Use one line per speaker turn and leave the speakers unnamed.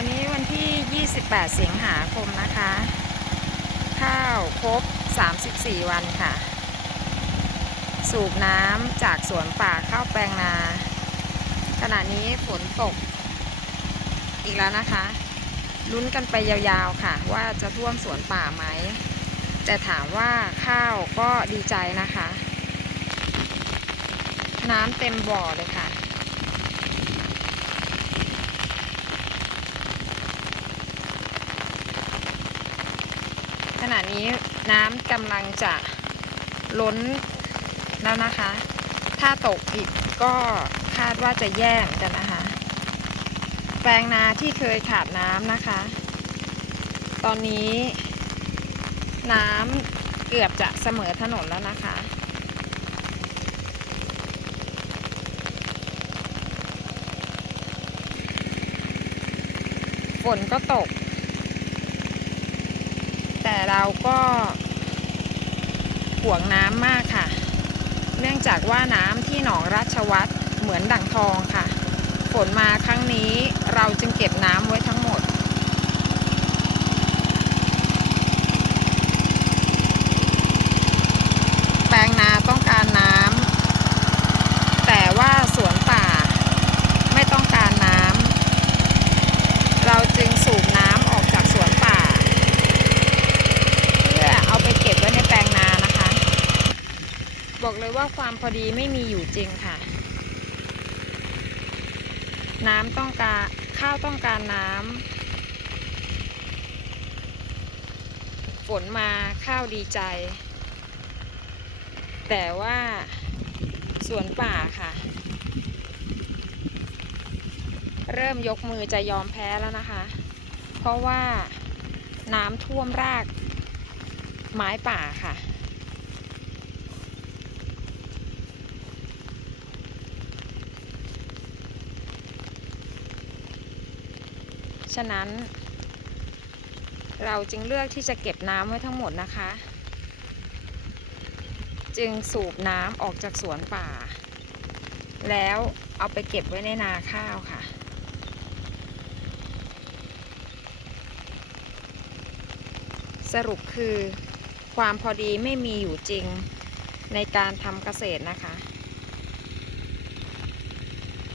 วันนี้วันที่ 28 สิงหาคมนะคะ ข้าวครบ 34 วันค่ะ สูบน้ำจากสวนป่าเข้าแปลงนา ขณะนี้ฝนตก อีกแล้วนะคะ ลุ้นกันไปยาวๆค่ะ ว่าจะท่วมสวนป่าไหม แต่ถามว่าข้าวก็ดีใจนะคะ น้ำเต็มบ่อเลยค่ะ ณะนี้น้ำกำลังจะล้นแล้วนะคะ ถ้าตกอีกก็คาดว่าจะแย่เหมือนกันนะคะ แปลงนาที่เคยขาดน้ำนะคะ ตอนนี้น้ำเกือบจะเสมอถนนแล้วนะคะ ฝนก็ตก แต่เราก็ห่วงน้ำมากค่ะ เนื่องจากว่าน้ำที่หนองราชวัตรเหมือนดั่งทองค่ะ ฝนมาครั้งนี้เราจึงเก็บน้ำไว้ทั้งหมดแปลงนาต้องการน้ำ แต่ว่าสวนป่าไม่ต้องการน้ำ เราจึงสูบน้ำออกจากสวนป่า เพื่อเอาไปเก็บไว้ในแปลงนานะคะ บอกเลยว่าความพอดีไม่มีอยู่จริงค่ะ น้ำต้องการข้าวต้องการน้ำฝนมาข้าวดีใจ แต่ว่าสวนป่าค่ะ เริ่มยกมือจะยอมแพ้แล้วนะคะ เพราะว่าน้ำท่วมรากไม้ป่าค่ะะนั้น เราจึงเลือกที่จะเก็บน้ำไว้ทั้งหมดนะคะ จึงสูบน้ำออกจากสวนป่า แล้วเอาไปเก็บไว้ในนาข้าวค่ะสรุปคือความพอดีไม่มีอยู่จริงในการทำเกษตรนะคะ